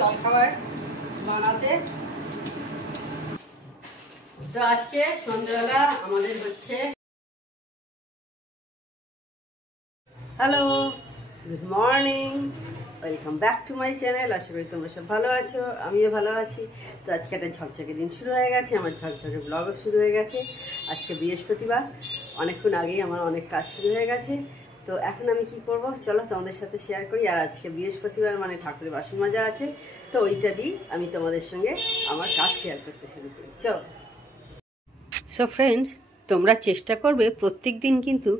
জলখাবার বানাতে। তো আজকে সন্ধ্যাবেলা আমাদের হচ্ছে hello, good morning, welcome back to my channel. আশা করি তোমরা সব ভালো আছো, আমিও ভালো আছি। তো আজকে একটা ঝকঝকে দিন শুরু হয়ে গেছে, আমার ঝকঝকে ব্লগও শুরু হয়ে গেছে। আজকে বৃহস্পতিবার, অনেকক্ষণ আগেই আমার অনেক কাজ শুরু হয়ে গেছে। তো এখন আমি কি করব, চলো তোমাদের সাথে শেয়ার করি। আর আজকে বৃহস্পতিবার মানে ঠাকুরের বাসন মাজা আছে, তো ওইটা দিই আমি তোমাদের সঙ্গে আমার কাজ শেয়ার করতে শুরু করি, চলো। সো ফ্রেন্ডস, তোমরা চেষ্টা করবে প্রত্যেক দিন কিন্তু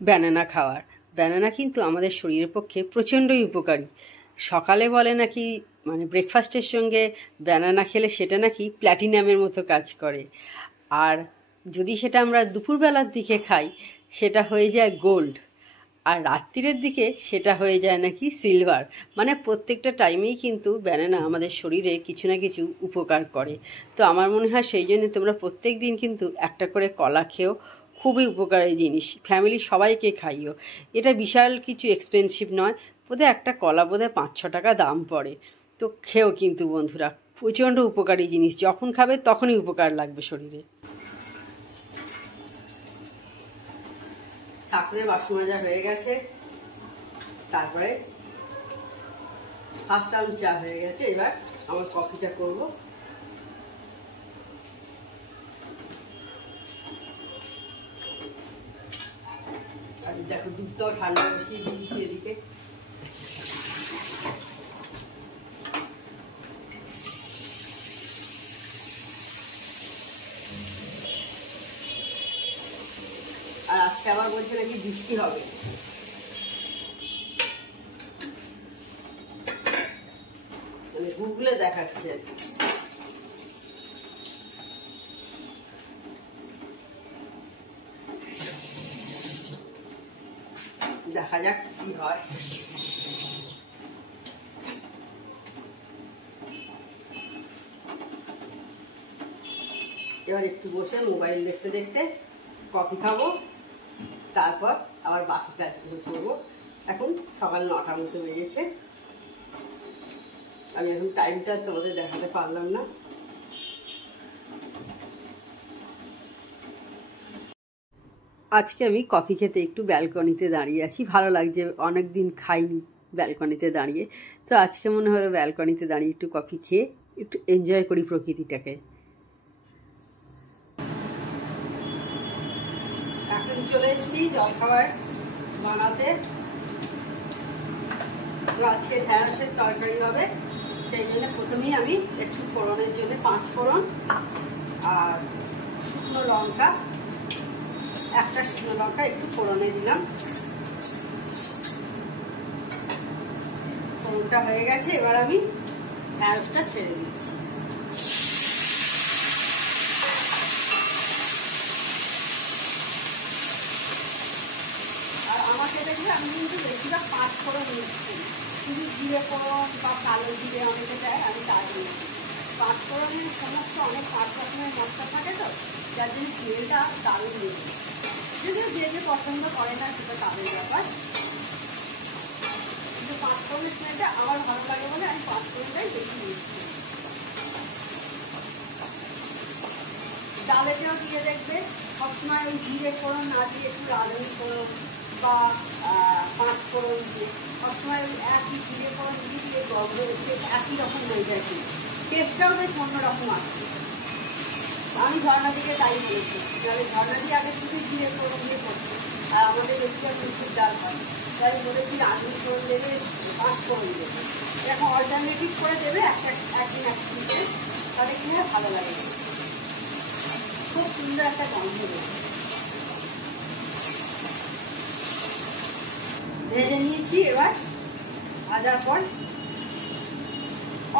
ব্যানানা খাওয়ার। ব্যানানা কিন্তু আমাদের শরীরের পক্ষে প্রচণ্ডই উপকারী। সকালে বলে নাকি মানে ব্রেকফাস্টের সঙ্গে ব্যানানা খেলে সেটা নাকি প্ল্যাটিনামের মতো কাজ করে। আর যদি সেটা আমরা দুপুরবেলার দিকে খাই সেটা হয়ে যায় গোল্ড, আর রাত্রিরের দিকে সেটা হয়ে যায় নাকি সিলভার। মানে প্রত্যেকটা টাইমেই কিন্তু ব্যানানা আমাদের শরীরে কিছু না কিছু উপকার করে। তো আমার মনে হয় সেই জন্য তোমরা প্রত্যেক দিন কিন্তু একটা করে কলা খেও, খুবই উপকারী জিনিস। ফ্যামিলির সবাইকে খাইও। এটা বিশাল কিছু এক্সপেন্সিভ নয়, বোধহয় একটা কলা বোধহয় 5-6 টাকা দাম পড়ে। তো খেও কিন্তু বন্ধুরা, প্রচণ্ড উপকারী জিনিস। যখন খাবে তখনই উপকার লাগবে শরীরে। ঠাকুরের বাসন মাজা হয়ে গেছে, তারপরে ফার্স্ট রাউন্ড চা হয়ে গেছে। এবার আমার কফিটা করবো। আর দেখো দুধটাও ঠান্ডা বসিয়ে দিয়েছি এদিকে। আর আজকে আবার বলছে নাকি বৃষ্টি হবে। মানে গুগলে দেখাচ্ছে। দেখা যাক কি হয়। এবার একটু বসে মোবাইল দেখতে দেখতে কফি খাবো, তারপর আবার বাকি কাজগুলো করবো। এখন সকাল 9টা মতো বেজেছে। আমি এখন টাইমটা তোমাদের দেখাতে পারলাম না। আজকে আমি কফি খেতে একটু ব্যালকনিতে দাঁড়িয়ে আছি। ভালো লাগছে, অনেক দিন খাইনি ব্যালকনিতে দাঁড়িয়ে। তো আজকে মনে হলো ব্যালকনিতে দাঁড়িয়ে একটু কফি খেয়ে একটু এনজয় করি প্রকৃতিটাকে। এখন চলে এসেছি জলখাবার বানাতে। তো আজকে ঢেঁড়সের তরকারি হবে, সেই জন্য প্রথমেই আমি একটু ফোড়নের জন্য 5 ফোড়ন আর শুকনো লঙ্কা, একটা শুকনো লঙ্কা একটু ফোড়নে দিলাম। ফোড়নটা হয়ে গেছে, এবার আমি ঢেঁড়সটা ছেড়ে দিচ্ছি। আর আমাকে দেখলে আমি কিন্তু বেশিরভাগ 5 ফোড়ন ইউজ করি, শুধু জিরে ফোড়ন বা কালো জিরে অনেকে দেয়, আমি তা দিই। 5 ফোড়নের সমস্ত অনেক 5 রকমের মশলা থাকে, তো যার জন্য তেলটা দারুণ নিয়ে যদিও যে যে পছন্দ করে না সেটা তাদের ব্যাপার। কিন্তু 5 ফোড়নের স্মেলটা আমার ভালো লাগে বলে আমি 5 ফোড়নটাই বেশি ইউজ করি। ডালেতেও দিয়ে দেখবে সবসময় ওই জিরে ফোড়ন না দিয়ে একটু রাঁধুনি ফোড়ন বা 5 ফোড়ন দিয়ে সবসময় ওই একই জিরে ফোড়ন দিয়ে দিয়ে গন্ধ হচ্ছে একই রকম হয়ে যায়, টেস্টটাও বেশ অন্যরকম আসছে। আমি ঝর্ণা দিকে তাই বলেছি, তাহলে ঝর্ণা দিয়ে আগে শুধু জিরে ফোড়ন দিয়ে করছি, আর আমাদের বেশিরভাগ মুসুর ডাল হয়, তাই বলেছি রাঁধুনি ফোড়ন দেবে, 5 ফোড়ন দেবে, এরকম অল্টারনেটিভ করে দেবে একদিন একদিন, তাহলে কি হয় ভালো লাগে, খুব সুন্দর একটা গন্ধ দেবে। ভেজে নিয়েছি, এবার ভাজার পর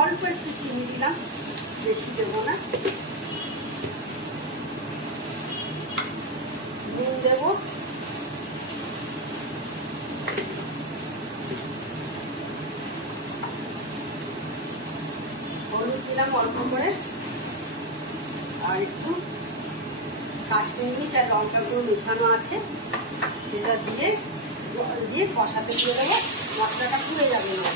অল্প একটু চিনি দিলাম, বেশি দেবো না। নুন দেব, হলুদ দিলাম অল্প করে, আর একটু কাশ্মীরি মির্চ আর লঙ্কা গুঁড়ো মেশানো আছে সেটা দিয়ে কষাতে দিয়ে দেবো, মশলাটা পুড়ে যাবে না।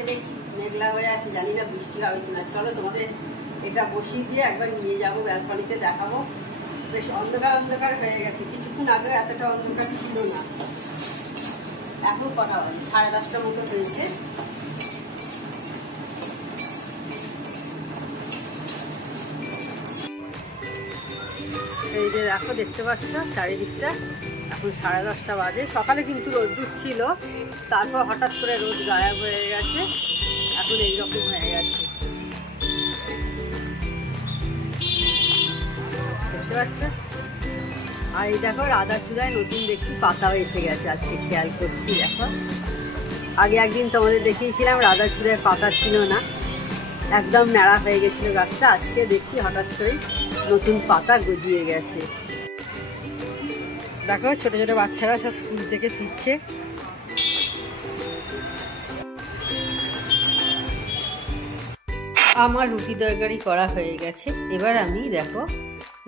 আজকে দেখছি মেঘলা হয়ে আছে, জানি না বৃষ্টি হবে কিনা। চলো তোমাদের এটা বসিয়ে দিয়ে একবার নিয়ে যাবো ব্যালকনিতে, দেখাবো। বেশ অন্ধকার অন্ধকার হয়ে গেছে, কিছুক্ষণ আগে এতটা অন্ধকার ছিল না। এখন কটা বাজে? 10:30টার মতো হয়েছে। এই যে দেখো, দেখতে পাচ্ছ চারিদিকটা। এখন 10:30 বাজে। সকালে কিন্তু রোদ্দুর ছিল, তারপর হঠাৎ করে রোদ গায়েব হয়ে গেছে, এখন এইরকম হয়ে গেছে, দেখতে পাচ্ছ। আর এই দেখো রাধা চূড়ায় নতুন দেখছি পাতাও এসে গেছে, আজকে খেয়াল করছি। দেখো আগে একদিন তোমাদের দেখিয়েছিলাম রাধা চূড়ায় পাতা ছিল না, একদম ন্যাড়া হয়ে গেছিল গাছটা। আজকে দেখছি হঠাৎ করেই নতুন পাতা গজিয়ে গেছে। দেখো ছোট ছোট বাচ্চারা সব স্কুল থেকে ফিরছে। আমার রুটি তরকারি করা হয়ে গেছে। এবার আমি দেখো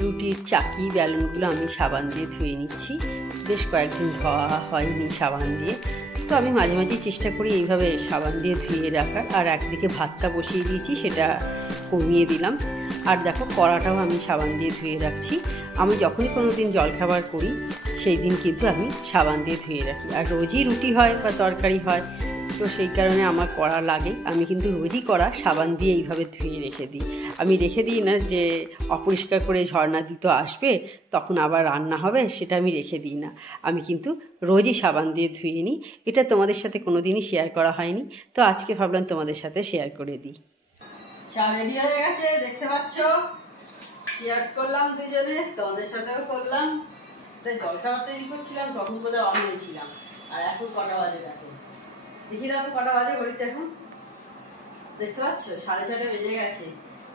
রুটির চাকি বেলুনগুলো আমি সাবান দিয়ে ধুয়ে নিচ্ছি। বেশ কয়েকদিন ধোয়া হয়নি সাবান দিয়ে, তো আমি মাঝে মাঝে চেষ্টা করি এইভাবে সাবান দিয়ে ধুয়ে রাখার। আর একদিকে ভাতটা বসিয়ে দিয়েছি, সেটা কমিয়ে দিলাম। আর দেখো কড়াটাও আমি সাবান দিয়ে ধুয়ে রাখছি। আমি যখনই কোনো দিন জলখাবার করি সেই দিন কিন্তু আমি সাবান দিয়ে ধুয়ে রাখি। আর রোজই রুটি হয় বা তরকারি হয়, তো সেই কারণে আমার কড়া লাগে। আমি কিন্তু রোজই কড়া সাবান দিয়ে এইভাবে ধুয়ে রেখে দিই। আমি রেখে দিই না যে অপরিষ্কার করে ঝর্ণা দিতে আসবে তখন আবার রান্না হবে, সেটা আমি রেখে দিই না। আমি কিন্তু রোজই সাবান দিয়ে ধুয়ে নিই। এটা তোমাদের সাথে কোনো দিনই শেয়ার করা হয়নি, তো আজকে ভাবলাম তোমাদের সাথে শেয়ার করে দিই। চা রেডি হয়ে গেছে, দেখতে পাচ্ছ। চেয়ার্স করলাম দুজনে, তোমাদের সাথেও করলাম। জলখাবার তৈরি করছিলাম, তখন বোধহয় অন হয়েছিলাম। আর এখন কটা বাজে দেখো, দেখি দাও তো কটা বাজে ঘড়িতে। এখন দেখতে পাচ্ছ 6:30 বেজে গেছে।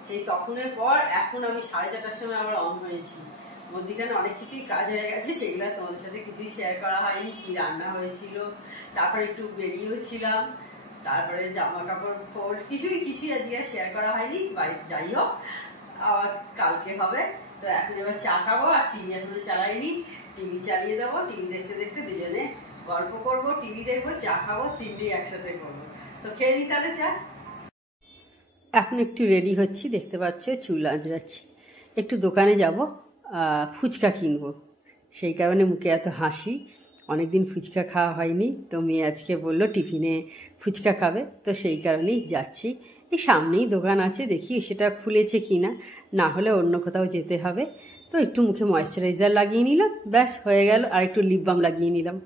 সেই তখনের পর এখন আমি 4:30টার সময় আবার অন হয়েছি। মধ্যিখানে অনেক কিছুই কাজ হয়ে গেছে, সেগুলো তোমাদের সাথে কিছুই শেয়ার করা হয়নি। কি রান্না হয়েছিল, তারপরে একটু বেরিয়েও ছিলাম, তারপরে জামা কাপড় ফোল্ড, কিছুই আজকে শেয়ার করা হয়নি। যাই হোক, আবার কালকে হবে। তো এখন এবার চা খাবো, আর টিভি এখনো চালাইনি। টিভি চালিয়ে দেবো, টিভি দেখতে দেখতে দুজনে গল্প করবো, টিভি দেখবো, চা খাবো, তিনটেই একসাথে করবো। তো খেয়ে দিই তাহলে চা। এখন একটু রেডি হচ্ছি, দেখতে পাচ্ছ চুল আঁচড়াচ্ছি। একটু দোকানে যাব, ফুচকা কিনবো, সেই কারণে মুখে এত হাসি। অনেকদিন ফুচকা খাওয়া হয়নি, তো মেয়ে আজকে বললো টিফিনে ফুচকা খাবে, তো সেই কারণেই যাচ্ছি। এই সামনেই দোকান আছে, দেখি সেটা খুলেছে কি না, না হলে অন্য কোথাও যেতে হবে। তো একটু মুখে ময়েশ্চারাইজার লাগিয়ে নিলাম, ব্যাস হয়ে গেল। আর একটু লিপ বাম লাগিয়ে নিলাম।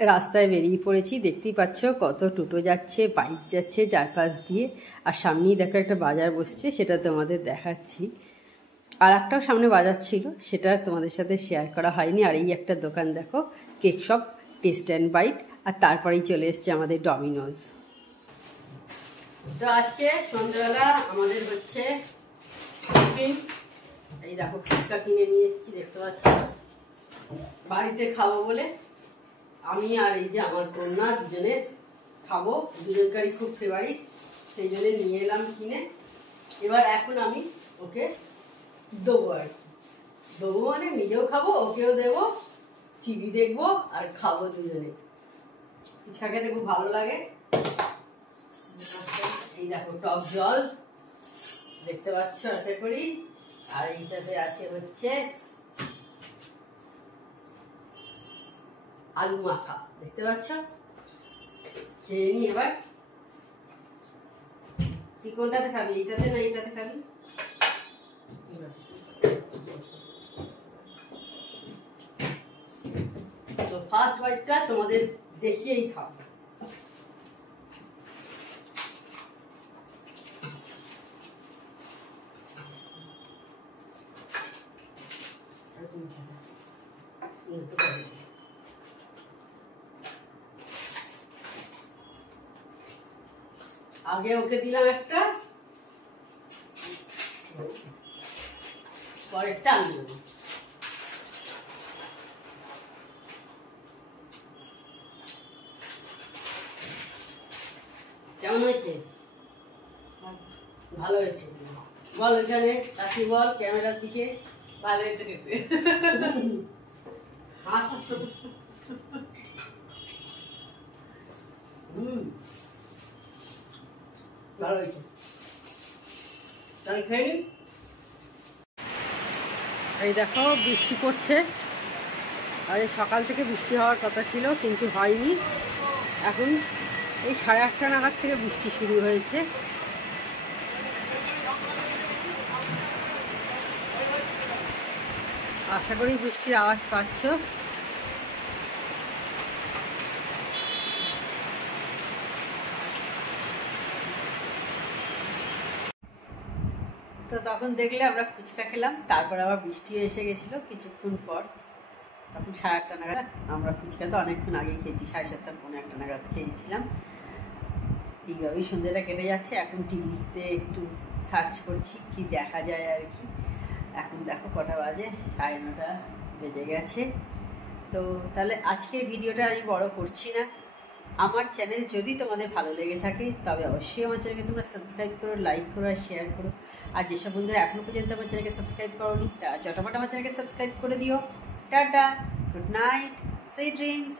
রাস্তায় বেরিয়ে পড়েছি, দেখতেই পাচ্ছ কত টোটো যাচ্ছে, বাইক যাচ্ছে চারপাশ দিয়ে। আর সামনেই দেখো একটা বাজার বসছে, সেটা তোমাদের দেখাচ্ছি। আর একটাও সামনে বাজার ছিল, সেটা তোমাদের সাথে শেয়ার করা হয়নি। আর এই একটা দোকান দেখো, cake shop, taste and bite. আর তারপরেই চলে এসছে আমাদের ডমিনোজ। তো আজকে সন্ধ্যাবেলা আমাদের হচ্ছে টিফিন। এই দেখো ফুচকা কিনে নিয়ে এসেছি, দেখতে পাচ্ছ, বাড়িতে খাবো বলে। আমি আর এই যে আমার কন্যা দুজনে খাবো, দুজনকারই খুব ফেভারিট, সেই জন্য নিয়ে এলাম কিনে। এবার এখন আমি ওকে দেবো, আর দেবো মানে নিজেও খাবো, ওকেও দেবো, টিভি দেখবো আর খাবো দুজনে। ফুচকা খেতে খুব ভালো লাগে। এই দেখো টক জল, দেখতে পাচ্ছ আশা করি। আর এইটাতে আছে হচ্ছে আলু মাখা, দেখতে পাচ্ছ। খেয়ে নি এবার। তুই কোনটাতে খাবি, এইটাতে না এইটাতে খাবি? তো ফার্স্ট বাইটটা তোমাদের দেখিয়েই খাবো। আগে ওকে দিলাম একটা, পরেরটা আমি দেবো। কেমন হয়েছে? ভালো হয়েছে। বল ওইখানে কাশি, বল ক্যামেরার দিকে। ভালো হয়েছে খেতে। হুম, ভালো হয়েছে। আমি খেয়ে নিই। এই দেখো বৃষ্টি পড়ছে, আর সকাল থেকে বৃষ্টি হওয়ার কথা ছিল কিন্তু হয়নি। এখন এই 8:30 নাগাদ থেকে বৃষ্টি শুরু হয়েছে। আশা করি বৃষ্টির আওয়াজ পাচ্ছ। তো তখন দেখলে আমরা ফুচকা খেলাম, তারপর আবার বৃষ্টি এসে গেছিলো কিছুক্ষণ পর। তখন 8:30 নাগাদ আমরা ফুচকা তো অনেকক্ষণ আগেই খেয়েছি, 7:30 পৌনে 1 নাগাদ খেয়েছিলাম। এইভাবেই সন্ধ্যেটা কেটে যাচ্ছে। এখন টিভিতে একটু সার্চ করছি কি দেখা যায় আর কি। এখন দেখো কটা বাজে, 9:30 বেজে গেছে। তো তাহলে আজকের ভিডিওটা আমি বড় করছি না। আমার চ্যানেল যদি তোমাদের ভালো লেগে থাকে তবে অবশ্যই আমার চ্যানেলকে তোমরা সাবস্ক্রাইব করো, লাইক করো আর শেয়ার করো। আর যেসব বন্ধুরা এখনো পর্যন্ত আমার চ্যানেলকে সাবস্ক্রাইব করোনি তারা চটাপট আমার চ্যানেলকে সাবস্ক্রাইব করে দিও। Tata, good night, sweet dreams.